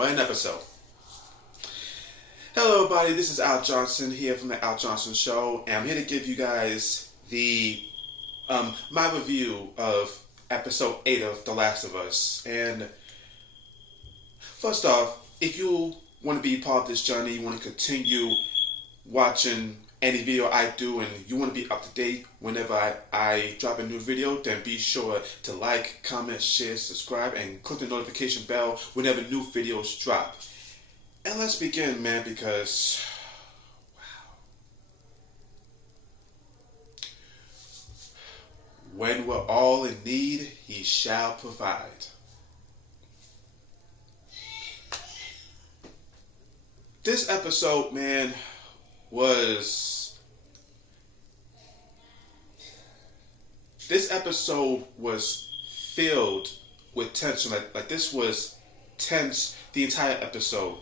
What an episode. Hello everybody, this is Al Johnson here from the Al Johnson Show, and I'm here to give you guys the my review of episode 8 of The Last of Us. And first off, if you want to be part of this journey, you want to continue watching any video I do, and you want to be up to date whenever I drop a new video, then be sure to like, comment, share, subscribe, and click the notification bell whenever new videos drop. And let's begin, man, because wow. When we're all in need, he shall provide. This episode, man, was filled with tension. Like this was tense the entire episode.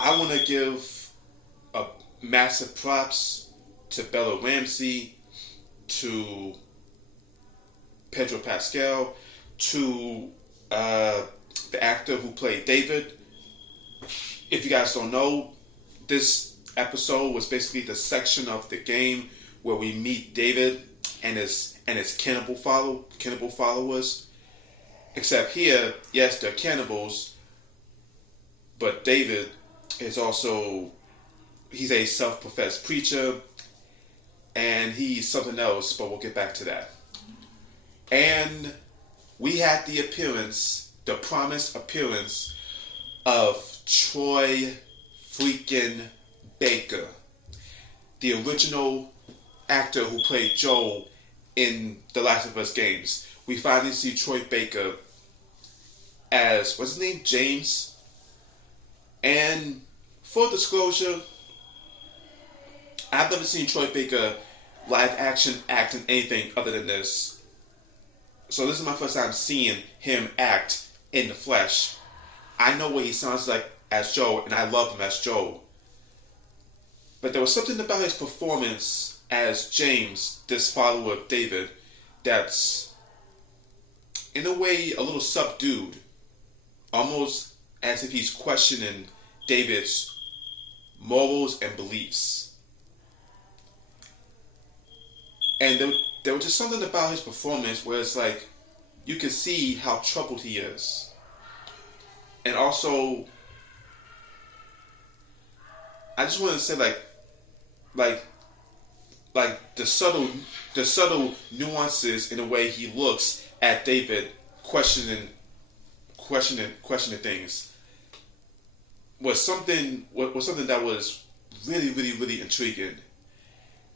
I want to give a massive props to Bella Ramsey, to Pedro Pascal, to the actor who played David. If you guys don't know, this episode was basically the section of the game where we meet David and his cannibal followers. Except here, yes, they're cannibals, but David is also, he's a self-professed preacher, and he's something else, but we'll get back to that. And we had the promised appearance of Troy freaking Baker, the original actor who played Joel in The Last of Us games. We finally see Troy Baker as, what's his name? James. And full disclosure, I've never seen Troy Baker live action acting anything other than this. So this is my first time seeing him act in the flesh. I know what he sounds like as Joel, and I love him as Joel. But there was something about his performance as James, this follower of David, that's in a way a little subdued. Almost as if he's questioning David's morals and beliefs. And there was just something about his performance where it's like, you can see how troubled he is. And also, I just want to say like the subtle nuances in the way he looks at David, questioning things, was something that was really, really, really intriguing.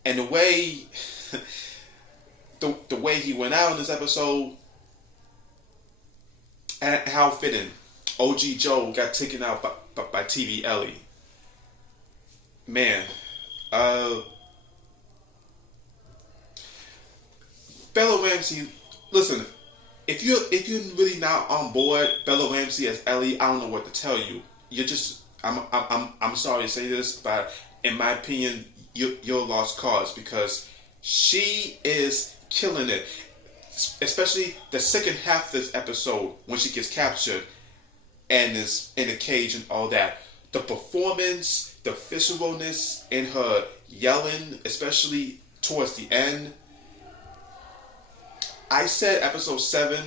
And the way the way he went out in this episode, and how fitting OG Joe got taken out by TV Ellie. Man, Bella Ramsey, listen, if you're really not on board Bella Ramsey as Ellie, I don't know what to tell you. You're just, I'm sorry to say this, but in my opinion, you're a lost cause, because she is killing it. Especially the second half of this episode, when she gets captured and is in a cage and all that. The performance, the visceralness in her yelling, especially towards the end. I said episode 7,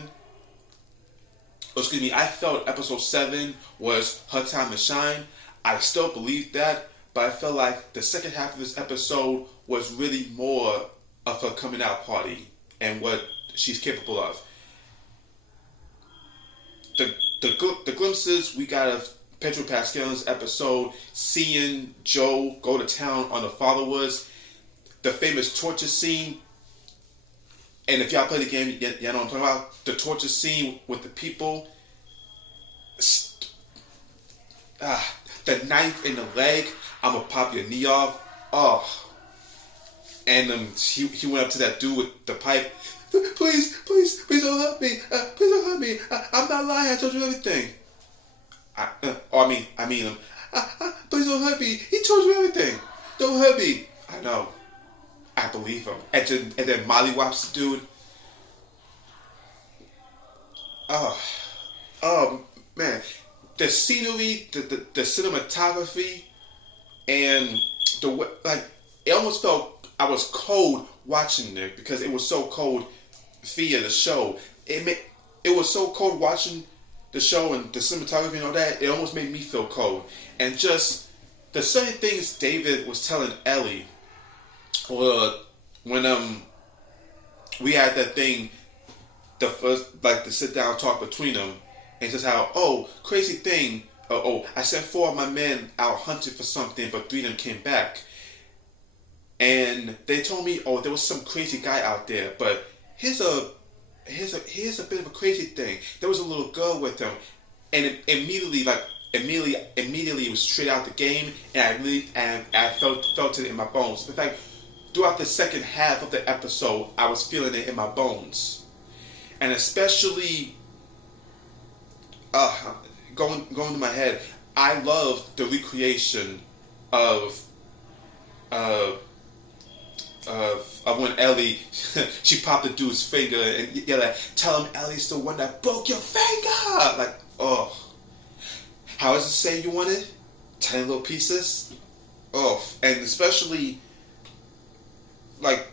I felt episode 7 was her time to shine. I still believe that, but I felt like the second half of this episode was really more of her coming out party and what she's capable of. The glimpses we got of Pedro Pascal's episode, seeing Joe go to town on the followers, the famous torture scene. And if y'all play the game, you know what I'm talking about? The torture scene with the people. The knife in the leg. I'm going to pop your knee off. Oh. And he went up to that dude with the pipe. Please don't hurt me. Please don't hurt me. I'm not lying. I told you everything. I mean him. Please don't hurt me. He told you everything. Don't hurt me. I know. I believe him. And then mollywops the dude. man, the scenery, the cinematography, and the like, it almost felt I was cold watching it because it was so cold via the show. It was so cold watching the show and the cinematography and all that. It almost made me feel cold. And just the certain things David was telling Ellie, or when we had that thing, the first like the sit down talk between them, and just how crazy thing. I sent 4 of my men out hunting for something, but 3 of them came back. And they told me, there was some crazy guy out there, but here's a bit of a crazy thing. There was a little girl with him, and immediately it was straight out the game, and I felt it in my bones. In fact, throughout the second half of the episode, I was feeling it in my bones, and especially going to my head, I love the recreation of when Ellie she popped the dude's finger and like, tell him Ellie's the one that broke your finger. Like, how does it say you want it? 10 little pieces. And especially like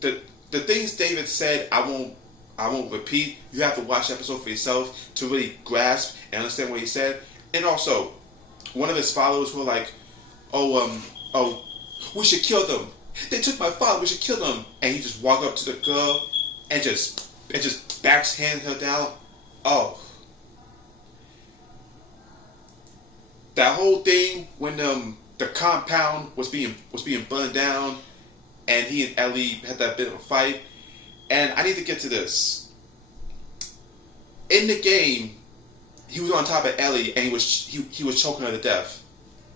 the things David said, I won't repeat. You have to watch the episode for yourself to really grasp and understand what he said. And also, one of his followers were like, we should kill them. They took my father, we should kill them. And he just walked up to the girl and just backhand her down. That whole thing when the compound was being burned down and he and Ellie had that bit of a fight. And I need to get to this. In the game, he was on top of Ellie and he was choking her to death.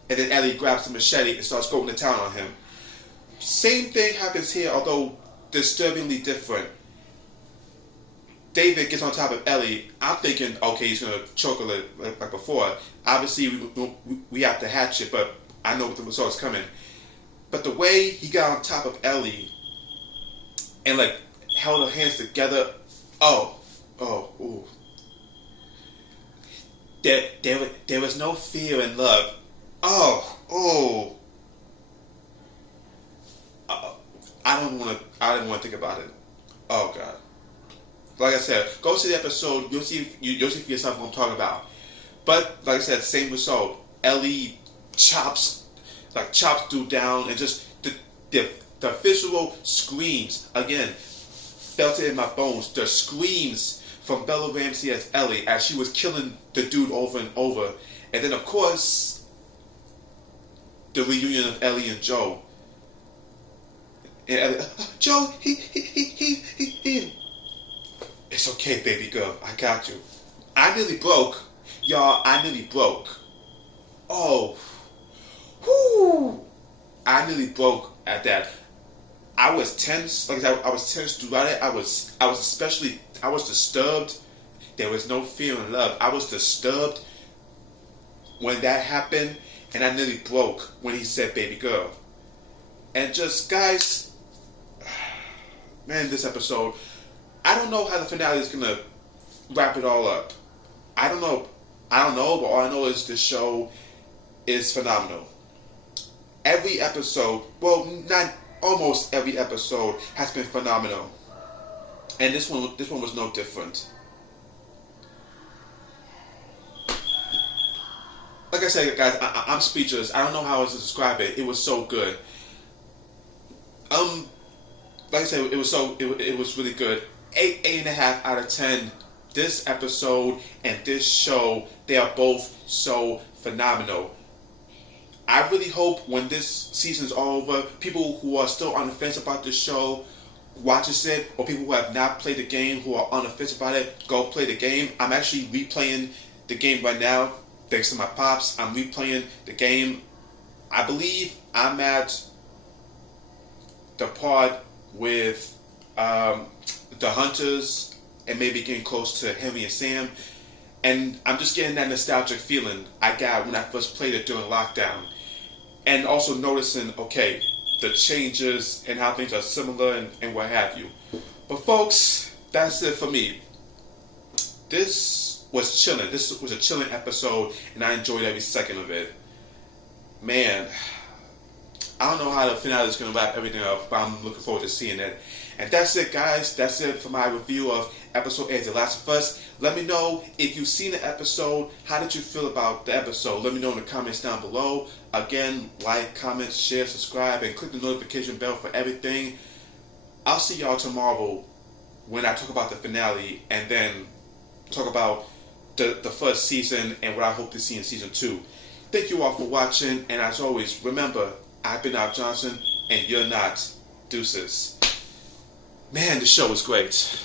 And then Ellie grabs the machete and starts going to town on him. Same thing happens here, although disturbingly different. David gets on top of Ellie. I'm thinking, okay, he's gonna choke her like before. Obviously, we have to hatch it, but I know what the result's coming. But the way he got on top of Ellie and like held her hands together, ooh. There was no fear in love. I didn't want to think about it. Oh God. Like I said, go see the episode. You'll see for yourself what I'm talking about. But like I said, same result. Ellie chops dude down, and just the visual screams again. Felt it in my bones. The screams from Bella Ramsey as Ellie as she was killing the dude over and over, and then of course the reunion of Ellie and Joe. And Ellie, Joe, he. It's okay, baby girl. I got you. I nearly broke. Y'all, I nearly broke. I nearly broke at that. I was tense. Like I said, I was tense throughout it. I was disturbed. There was no fear in love. I was disturbed when that happened, and I nearly broke when he said baby girl. And just, guys, man, this episode, I don't know how the finale is gonna wrap it all up. I don't know, but all I know is this show is phenomenal. Every episode, well, not almost every episode has been phenomenal, and this one was no different. Like I said, guys, I'm speechless. I don't know how else to describe it. It was so good. Like I said, it was really good. 8.5 out of 10. This episode and this show, they are both so phenomenal. I really hope when this season's over, people who are still on the fence about this show watches it, or people who have not played the game who are on the fence about it, go play the game. I'm actually replaying the game right now, thanks to my pops. I'm replaying the game. I believe I'm at the part with the hunters and maybe getting close to Henry and Sam, and I'm just getting that nostalgic feeling I got when I first played it during lockdown, and also noticing, okay, the changes and how things are similar and what have you. But folks, that's it for me. This was chilling. This was a chilling episode, and I enjoyed every second of it. Man, I don't know how the finale is going to wrap everything up, but I'm looking forward to seeing it. And that's it, guys. That's it for my review of episode 8 of The Last of Us. Let me know if you've seen the episode. How did you feel about the episode? Let me know in the comments down below. Again, like, comment, share, subscribe, and click the notification bell for everything. I'll see y'all tomorrow when I talk about the finale and then talk about the first season and what I hope to see in season 2. Thank you all for watching, and as always, remember, I've been Al Johnson, and you're not. Deuces. Man, the show was great.